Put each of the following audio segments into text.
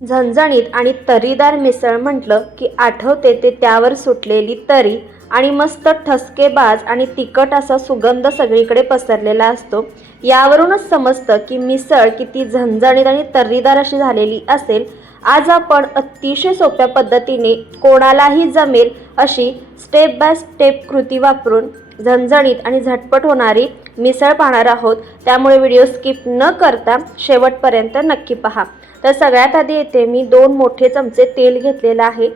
झणझणीत आणि तरीदार मिसळ म्हटलं की आठवते ते त्यावर सुटलेली तरी आणि मस्त ठसकेबाज आणि तिखट असा सुगंध सगळीकडे पसरलेला असतो. यावरूनच समजतं की मिसळ किती झणझणीत आणि तर्रीदार अशी झालेली असेल. आज आपण अतिशय सोप्या पद्धतीने कोणालाही जमेल अशी स्टेप बाय स्टेप कृती वापरून झणझणीत आणि झटपट होणारी मिसळ पाहणार आहोत. त्यामुळे व्हिडिओ स्किप न करता शेवटपर्यंत नक्की पहा. तर सगळ्यात आधी येथे मी दोन मोठे चमचे तेल घेतलेलं आहे.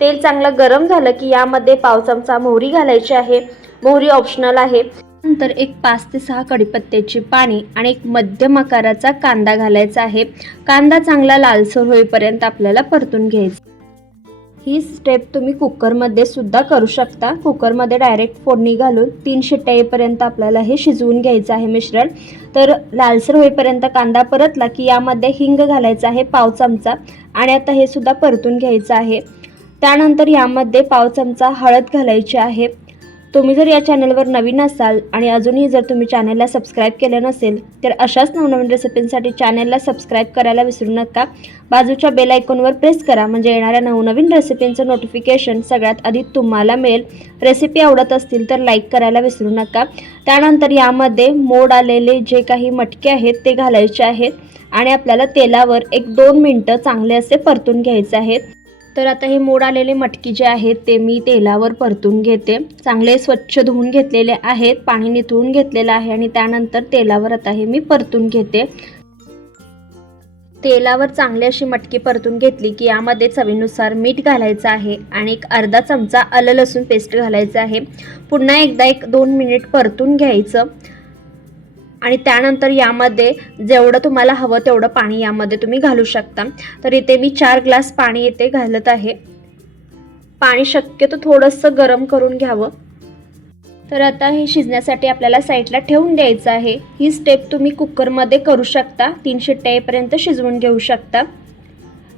तेल चांगलं गरम झालं की यामध्ये पाव चमचा मोहरी घालायची आहे. मोहरी ऑप्शनल आहे. नंतर एक पाच ते सहा कडीपत्त्याची पाणी आणि एक मध्यम आकाराचा कांदा घालायचा आहे. कांदा चांगला लालसर होईपर्यंत आपल्याला परतून घ्यायचा ही स्टेप तुम्ही कुकरमध्ये सुद्धा करू शकता. कुकरमध्ये डायरेक्ट फोडणी घालून तीन शिट्ट्या येईपर्यंत आपल्याला हे शिजवून घ्यायचं आहे मिश्रण. तर लालसर होईपर्यंत कांदा परतला की यामध्ये हिंग घालायचा आहे पाव चमचा आणि आता हे सुद्धा परतून घ्यायचं आहे. त्यानंतर यामध्ये पाव चमचा हळद घालायची आहे. तुम्ही जर या चॅनलवर नवीन असाल आणि अजूनही जर तुम्ही चॅनलला सबस्क्राईब केलं नसेल तर अशाच नवनवीन रेसिपींसाठी चॅनलला सबस्क्राईब करायला विसरू नका. बाजूच्या बेल आयकॉनवर प्रेस करा म्हणजे येणाऱ्या नवनवीन रेसिपींचं नोटिफिकेशन सगळ्यात आधी तुम्हाला मिळेल. रेसिपी आवडत असतील तर लाईक करायला विसरू नका. त्यानंतर यामध्ये मोड आलेले जे काही मटके आहेत ते घालायचे आहेत आणि आपल्याला तेलावर एक दोन मिनटं चांगले असे परतून घ्यायचे आहेत. तर आता हे मोड आलेले मटकी जे आहेत ते मी तेलावर परतून घेते. चांगले स्वच्छ धुवून घेतलेले आहेत पाणी निथळून घेतलेलं आहे आणि त्यानंतर तेलावर आता हे मी परतून घेते. तेलावर चांगली अशी मटकी परतून घेतली की यामध्ये चवीनुसार मीठ घालायचं आहे आणि एक अर्धा चमचा आलं लसूण पेस्ट घालायचं आहे. पुन्हा एकदा एक दोन मिनिट परतून घ्यायचं. आणि त्यानंतर यामध्ये जेवढं तुम्हाला हवं तेवढं पाणी यामध्ये तुम्ही घालू शकता. तर इथे मी चार ग्लास पाणी इथे घालत आहे. पाणी शक्यतो थोडंसं गरम करून घ्यावं. तर आता हे शिजण्यासाठी आपल्याला साईडला ठेवून द्यायचं आहे. ही स्टेप तुम्ही कुकरमध्ये करू शकता. तीनशे टेपर्यंत शिजवून घेऊ शकता.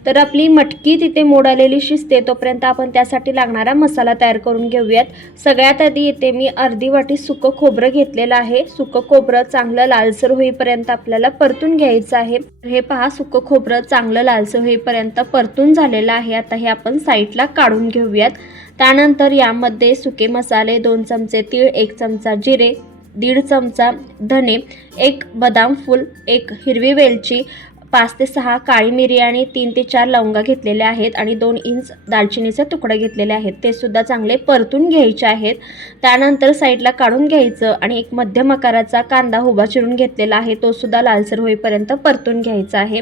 तर आपली मटकी तिथे मोडालेली शिजते तोपर्यंत आपण त्यासाठी लागणारा मसाला तयार करून घेऊयात. सगळ्यात आधी इथे मी अर्धी वाटी सुकं खोबरं घेतलेलं आहे. सुकं खोबरं चांगलं लालसर होईपर्यंत आपल्याला परतून घ्यायचं आहे. हे पहा सुकं खोबरं चांगलं लालसर होईपर्यंत परतून झालेलं आहे. आता हे आपण साईडला काढून घेऊयात. त्यानंतर यामध्ये सुके मसाले दोन चमचे तीळ एक चमचा जिरे दीड चमचा धने एक बदाम फूल एक हिरवी वेलची पाच ते सहा काळी मिरी आणि तीन ते चार लवंगा घेतलेल्या आहेत आणि दोन इंच दालचिनीचे तुकडे घेतलेले आहेत. ते सुद्धा चांगले परतून घ्यायचे आहेत. त्यानंतर साईडला काढून घ्यायचं आणि एक मध्यम आकाराचा कांदा उभा चिरून घेतलेला आहे. तो सुद्धा लालसर होईपर्यंत परतून घ्यायचा आहे.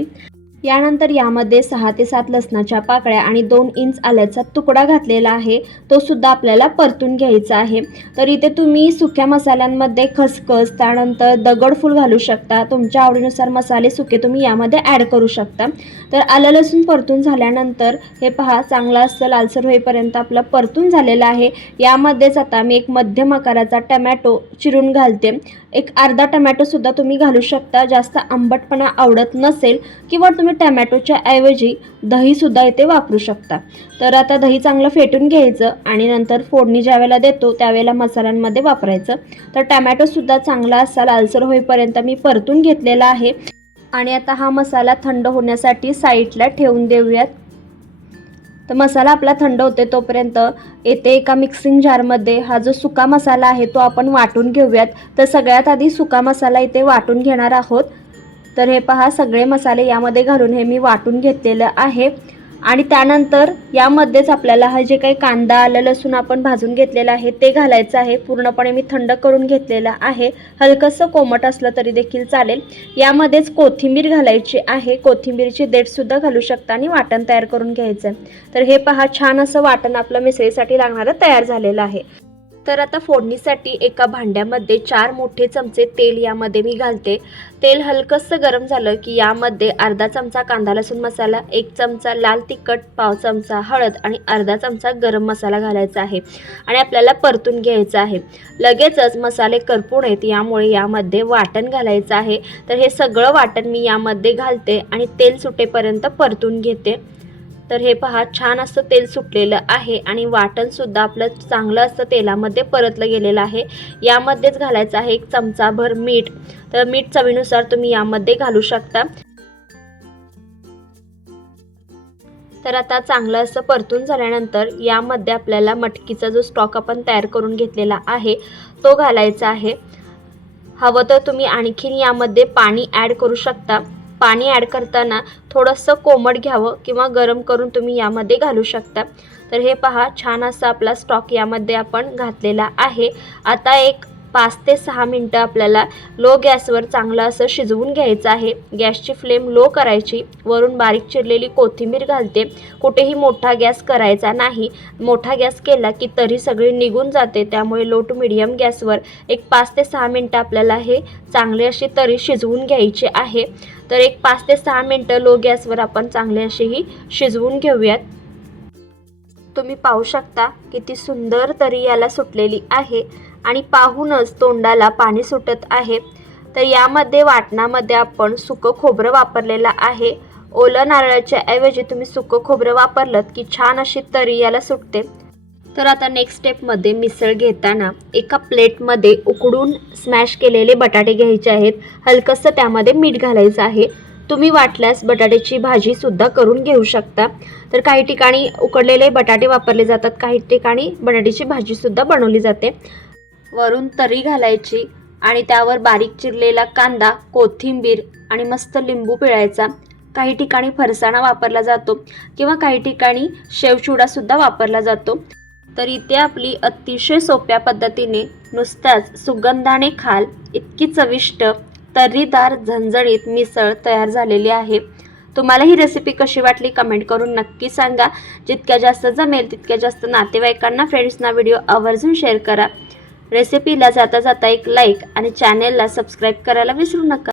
यानंतर यामध्ये सहा ते सात लसणाच्या पाकळ्या आणि दोन इंच आल्याचा तुकडा घातलेला आहे. तो सुद्धा आपल्याला परतून घ्यायचा आहे. तर इथे तुम्ही सुक्या मसाल्यांमध्ये खसखस त्यानंतर दगडफूल घालू शकता. तुमच्या आवडीनुसार मसाले सुके तुम्ही यामध्ये ॲड करू शकता. तर आलं लसूण परतून झाल्यानंतर हे पहा चांगलं असं लालसर होईपर्यंत आपलं परतून झालेलं आहे. यामध्येच आता मी एक मध्यम आकाराचा टमॅटो चिरून घालते. एक अर्धा टमॅटोसुद्धा तुम्ही घालू शकता. जास्त आंबटपणा आवडत नसेल किंवा तुम्ही टमॅटोच्या ऐवजी दहीसुद्धा इथे वापरू शकता. तर आता दही चांगलं फेटून घ्यायचं आणि नंतर फोडणी ज्यावेळेला देतो त्यावेळेला मसाल्यांमध्ये वापरायचं. तर टमॅटोसुद्धा चांगला असा लालसर होईपर्यंत मी परतून घेतलेला आहे. आणि आता हा मसाला थंड होण्यासाठी साईडला ठेवून देऊयात. तर मसाला आपला थंड होते तोपर्यंत येथे एका मिक्सिंग जारमध्ये हा जो सुका मसाला आहे तो आपण वाटून घेऊयात. तर सगळ्यात आधी सुका मसाला इथे वाटून घेणार आहोत. तर हे पहा सगळे मसाले यामध्ये घालून हे मी वाटून घेतलेलं आहे. आणि त्यानंतर यामध्येच आपल्याला हा जे काही कांदा आलं लसूण आपण भाजून घेतलेलं आहे ते घालायचं आहे. पूर्णपणे मी थंड करून घेतलेलं आहे. हलकंसं कोमट असलं तरी देखील चालेल. यामध्येच कोथिंबीर घालायची आहे. कोथिंबीरची देठसुद्धा घालू शकता आणि वाटण तयार करून घ्यायचं आहे तर हे पहा छान असं वाटण आपलं मिसळीसाठी लागणारं तयार झालेलं आहे. तर आता फोडणीसाठी एका भांड्यामध्ये चार मोठे चमचे तेल यामध्ये मी घालते. तेल हलकंसं गरम झालं की यामध्ये अर्धा चमचा कांदा लसूण मसाला एक चमचा लाल तिखट पाव चमचा हळद आणि अर्धा चमचा गरम मसाला घालायचा आहे आणि आपल्याला परतून घ्यायचं आहे. लगेचच मसाले करपून आहेत यामुळे यामध्ये वाटण घालायचं आहे. तर हे सगळं वाटण मी यामध्ये घालते आणि तेल सुटेपर्यंत परतून घेते. तर हे पहा छान असं तेल सुटलेलं आहे आणि वाटणसुद्धा आपलं चांगलं असं तेलामध्ये परतलं गेलेलं आहे. यामध्येच घालायचं आहे एक चमचाभर मीठ. तर मीठ चवीनुसार तुम्ही यामध्ये घालू शकता. तर आता चांगलं असं परतून झाल्यानंतर यामध्ये आपल्याला मटकीचा जो स्टॉक आपण तयार करून घेतलेला आहे तो घालायचा आहे. हवं तर तुम्ही आणखीन यामध्ये पाणी ॲड करू शकता. पाणी ॲड करताना थोडंसं कोमट घ्यावं किंवा गरम करून तुम्ही यामध्ये घालू शकता. तर हे पहा छान असा आपला स्टॉक यामध्ये आपण घातलेला आहे. आता एक पाच ते सहा मिनटं आपल्याला लो गॅसवर चांगलं असं शिजवून घ्यायचं आहे. गॅसची फ्लेम लो करायची. वरून बारीक चिरलेली कोथिंबीर घालते. कुठेही मोठा गॅस करायचा नाही. मोठा गॅस केला की तरी सगळी निघून जाते. त्यामुळे लो टू मिडियम गॅसवर एक पाच ते सहा मिनटं आपल्याला हे चांगले अशी तरी शिजवून घ्यायचे आहे. तर एक पाच ते सहा मिनटं लो गॅसवर आपण चांगले असे ही शिजवून घेऊयात. तुम्ही पाहू शकता किती सुंदर तरी याला सुटलेली आहे. आणि पाहूनच तोंडाला पाणी सुटत आहे. तर यामध्ये वाटणामध्ये आपण सुकं खोबरं वापरलेलं आहे. ओलं नारळाच्या ऐवजी तुम्ही सुकं खोबरं वापरलं की छान अशी तरी याला सुटते. तर आता नेक्स्ट स्टेपमध्ये मिसळ घेताना एका प्लेटमध्ये उकडून स्मॅश केलेले बटाटे घ्यायचे आहेत. हलकंसं त्यामध्ये मीठ घालायचं आहे. तुम्ही वाटल्यास बटाट्याची भाजीसुद्धा करून घेऊ शकता. तर काही ठिकाणी उकडलेले बटाटे वापरले जातात काही ठिकाणी बटाट्याची भाजीसुद्धा बनवली जाते. वरून तरी घालायची आणि त्यावर बारीक चिरलेला कांदा कोथिंबीर आणि मस्त लिंबू पिळायचा. काही ठिकाणी फरसाणा वापरला जातो किंवा काही ठिकाणी शेवचिवडासुद्धा वापरला जातो. तर इथे आपली अतिशय सोप्या पद्धतीने नुसत्याच सुगंधाने खाल इतकी चविष्ट तर्रीदार झणझणीत मिसळ तयार झालेली आहे. तुम्हाला ही रेसिपी कशी वाटली कमेंट करून नक्की सांगा. जितक्या जास्त जमेल तितक्या जास्त नातेवाईकांना फ्रेंड्सना व्हिडिओ आवर्जून शेअर करा. रेसिपीला जाता जाता एक लाईक आणि चॅनेलला सबस्क्राईब करायला विसरू नका.